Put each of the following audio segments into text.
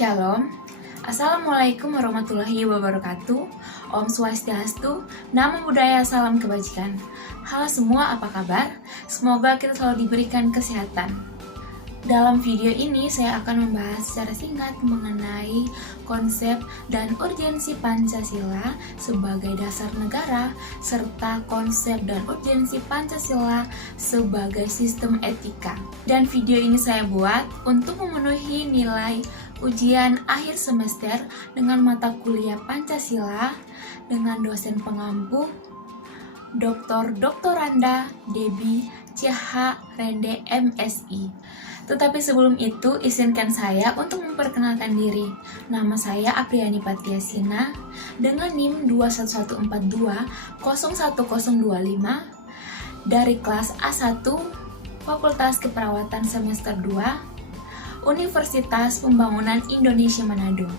Shalom, Assalamualaikum warahmatullahi wabarakatuh. Om Swastiastu, Namo Buddhaya, salam kebajikan. Halo semua, apa kabar? Semoga kita selalu diberikan kesehatan. Dalam video ini saya akan membahas secara singkat mengenai konsep dan urgensi Pancasila sebagai dasar negara, serta konsep dan urgensi Pancasila sebagai sistem etika. Dan video ini saya buat untuk memenuhi nilai ujian akhir semester dengan mata kuliah Pancasila dengan dosen pengampu Dr. Doktoranda Debbie CH Rende MSI. Tetapi sebelum itu, izinkan saya untuk memperkenalkan diri. Nama saya Apriani Patiasina dengan NIM 21142-01025 dari kelas A1 Fakultas Keperawatan semester 2 Universitas Pembangunan Indonesia Manado.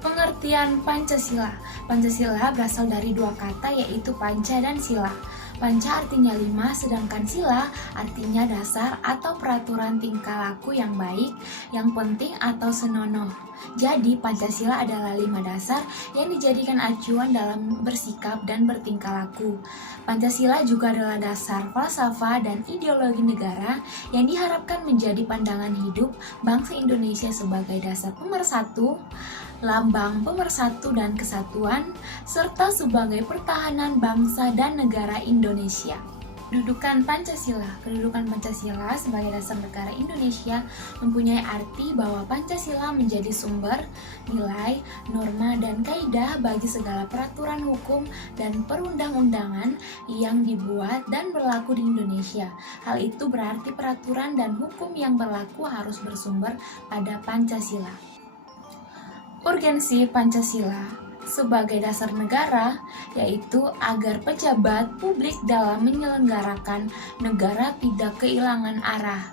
Pengertian Pancasila. Pancasila berasal dari dua kata, yaitu panca dan sila. Panca artinya 5, sedangkan sila artinya dasar atau peraturan tingkah laku yang baik, yang penting atau senonoh. Jadi Pancasila adalah 5 dasar yang dijadikan acuan dalam bersikap dan bertingkah laku. Pancasila juga adalah dasar falsafah dan ideologi negara yang diharapkan menjadi pandangan hidup bangsa Indonesia sebagai dasar pemersatu, lambang pemersatu dan kesatuan, serta sebagai pertahanan bangsa dan negara Indonesia. Kedudukan Pancasila. Kedudukan Pancasila sebagai dasar negara Indonesia mempunyai arti bahwa Pancasila menjadi sumber, nilai, norma, dan kaidah bagi segala peraturan hukum dan perundang-undangan yang dibuat dan berlaku di Indonesia. Hal itu berarti peraturan dan hukum yang berlaku harus bersumber pada Pancasila. Urgensi Pancasila sebagai dasar negara, yaitu agar pejabat publik dalam menyelenggarakan negara tidak kehilangan arah,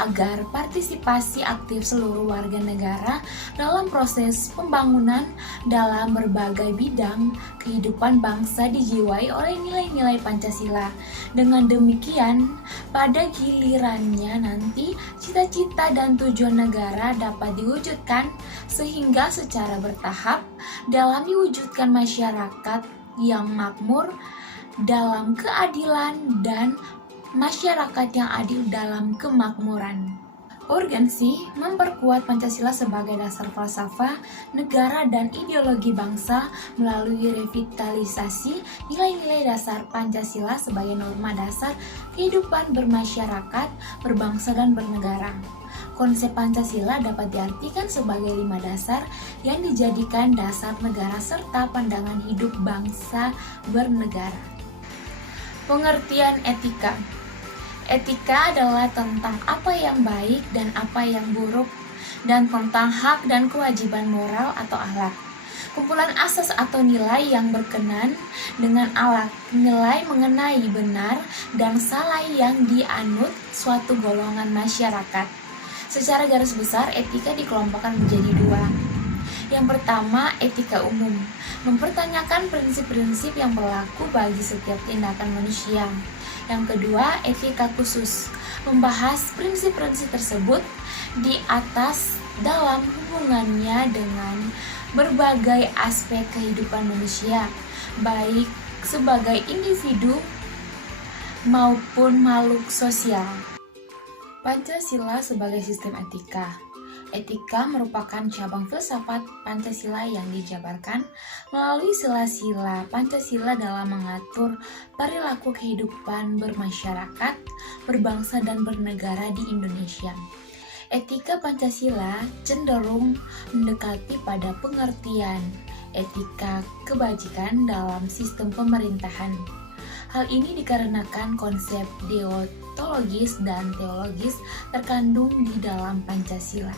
agar partisipasi aktif seluruh warga negara dalam proses pembangunan dalam berbagai bidang kehidupan bangsa dijiwai oleh nilai-nilai Pancasila. Dengan demikian, pada gilirannya nanti cita-cita dan tujuan negara dapat diwujudkan sehingga secara bertahap dalam diwujudkan masyarakat yang makmur dalam keadilan dan masyarakat yang adil dalam kemakmuran. Urgensi memperkuat Pancasila sebagai dasar falsafah negara dan ideologi bangsa melalui revitalisasi nilai-nilai dasar Pancasila sebagai norma dasar kehidupan bermasyarakat, berbangsa, dan bernegara. Konsep Pancasila dapat diartikan sebagai 5 dasar yang dijadikan dasar negara serta pandangan hidup bangsa bernegara. Pengertian etika. Etika adalah tentang apa yang baik dan apa yang buruk, dan tentang hak dan kewajiban moral atau akhlak. Kumpulan asas atau nilai yang berkenan dengan akhlak, nilai mengenai benar dan salah yang dianut suatu golongan masyarakat. Secara garis besar, etika dikelompokkan menjadi 2. Yang pertama, etika umum, mempertanyakan prinsip-prinsip yang berlaku bagi setiap tindakan manusia. Yang kedua, etika khusus, membahas prinsip-prinsip tersebut di atas dalam hubungannya dengan berbagai aspek kehidupan manusia, baik sebagai individu maupun makhluk sosial. Pancasila sebagai sistem etika. Etika merupakan cabang filsafat Pancasila yang dijabarkan melalui sila-sila Pancasila dalam mengatur perilaku kehidupan bermasyarakat, berbangsa, dan bernegara di Indonesia. Etika Pancasila cenderung mendekati pada pengertian etika kebajikan dalam sistem pemerintahan. Hal ini dikarenakan konsep deontologis dan teologis terkandung di dalam Pancasila.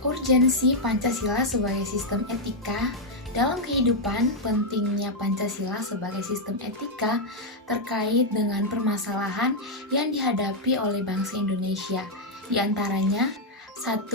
Urgensi Pancasila sebagai sistem etika dalam kehidupan. Pentingnya Pancasila sebagai sistem etika terkait dengan permasalahan yang dihadapi oleh bangsa Indonesia. Di antaranya, 1.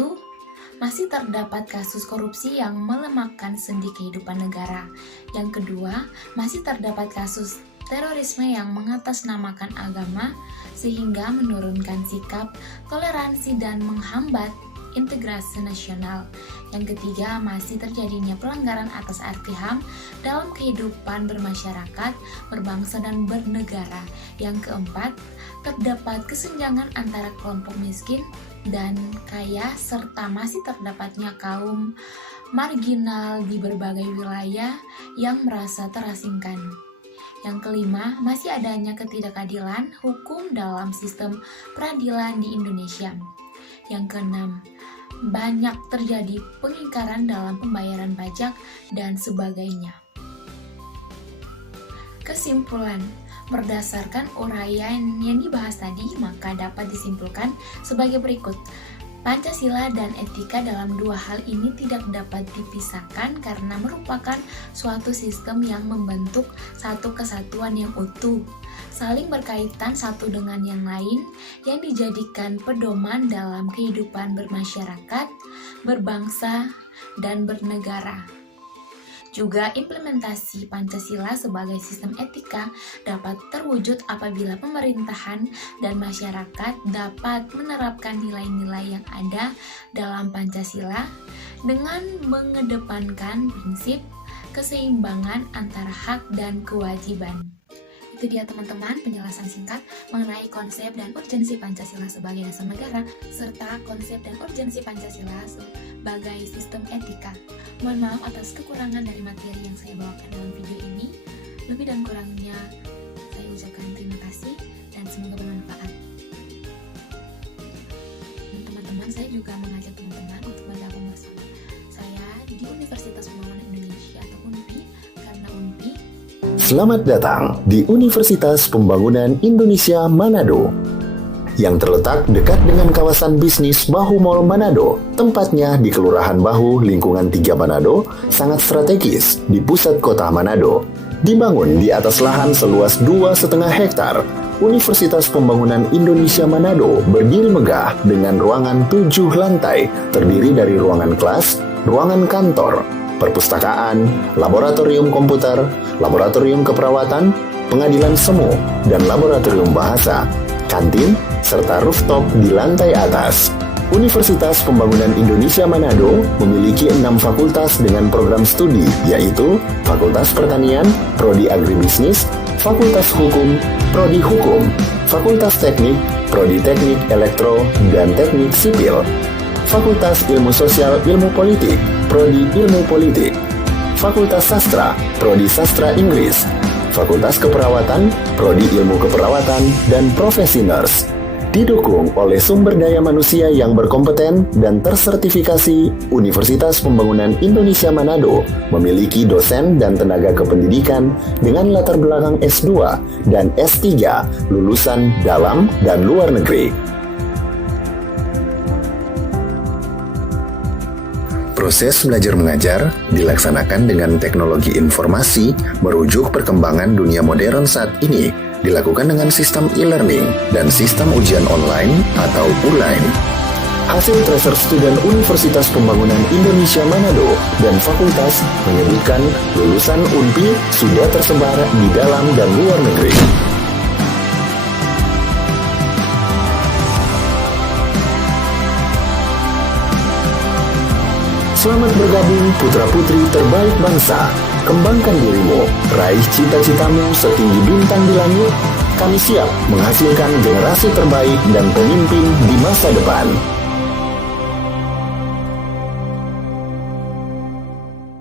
Masih terdapat kasus korupsi yang melemahkan sendi kehidupan negara. Yang kedua, masih terdapat kasus terorisme yang mengatasnamakan agama sehingga menurunkan sikap toleransi dan menghambat integrasi nasional. Yang ketiga, masih terjadinya pelanggaran atas arti HAM dalam kehidupan bermasyarakat, berbangsa, dan bernegara. Yang keempat, terdapat kesenjangan antara kelompok miskin dan kaya, serta masih terdapatnya kaum marginal di berbagai wilayah yang merasa terasingkan. Yang kelima, masih adanya ketidakadilan hukum dalam sistem peradilan di Indonesia. Yang keenam, banyak terjadi pengingkaran dalam pembayaran pajak dan sebagainya. Kesimpulan, berdasarkan uraian yang dibahas tadi, maka dapat disimpulkan sebagai berikut. Pancasila dan etika dalam dua hal ini tidak dapat dipisahkan karena merupakan suatu sistem yang membentuk satu kesatuan yang utuh, saling berkaitan satu dengan yang lain, yang dijadikan pedoman dalam kehidupan bermasyarakat, berbangsa, dan bernegara. Juga implementasi Pancasila sebagai sistem etika dapat terwujud apabila pemerintahan dan masyarakat dapat menerapkan nilai-nilai yang ada dalam Pancasila dengan mengedepankan prinsip keseimbangan antara hak dan kewajiban. Itu dia teman-teman penjelasan singkat mengenai konsep dan urgensi Pancasila sebagai dasar negara serta konsep dan urgensi Pancasila sebagai sistem etika. Mohon maaf atas kekurangan dari materi yang saya bawakan dalam video ini. Lebih dan kurangnya saya ucapkan terima kasih dan semoga bermanfaat. Dan teman-teman, saya juga mengajak teman-teman untuk bergabung bersama saya di Universitas Pembangunan Indonesia atau UNPI, karena UNPI. Selamat datang di Universitas Pembangunan Indonesia Manado yang terletak dekat dengan kawasan bisnis Bahu Mall Manado. Tempatnya di Kelurahan Bahu, lingkungan 3 Manado, sangat strategis di pusat kota Manado. Dibangun di atas lahan seluas 2,5 hektar, Universitas Pembangunan Indonesia Manado berdiri megah dengan ruangan 7 lantai, terdiri dari ruangan kelas, ruangan kantor, perpustakaan, laboratorium komputer, laboratorium keperawatan, pengadilan semu, dan laboratorium bahasa, kantin, serta rooftop di lantai atas. Universitas Pembangunan Indonesia Manado memiliki 6 fakultas dengan program studi, yaitu Fakultas Pertanian, Prodi Agribisnis, Fakultas Hukum, Prodi Hukum, Fakultas Teknik, Prodi Teknik Elektro dan Teknik Sipil, Fakultas Ilmu Sosial Ilmu Politik, Prodi Ilmu Politik, Fakultas Sastra, Prodi Sastra Inggris, Fakultas Keperawatan, Prodi Ilmu Keperawatan, dan Profesi Nurse. Didukung oleh sumber daya manusia yang berkompeten dan tersertifikasi, Universitas Pembangunan Indonesia Manado memiliki dosen dan tenaga kependidikan dengan latar belakang S2 dan S3 lulusan dalam dan luar negeri. Proses belajar mengajar dilaksanakan dengan teknologi informasi merujuk perkembangan dunia modern saat ini, dilakukan dengan sistem e-learning dan sistem ujian online atau ULAIN. Hasil tracer student Universitas Pembangunan Indonesia Manado dan fakultas menyebutkan lulusan UNPI sudah tersebar di dalam dan luar negeri. Selamat bergabung putra-putri terbaik bangsa. Kembangkan dirimu, raih cita-citamu setinggi bintang di langit. Kami siap menghasilkan generasi terbaik dan pemimpin di masa depan.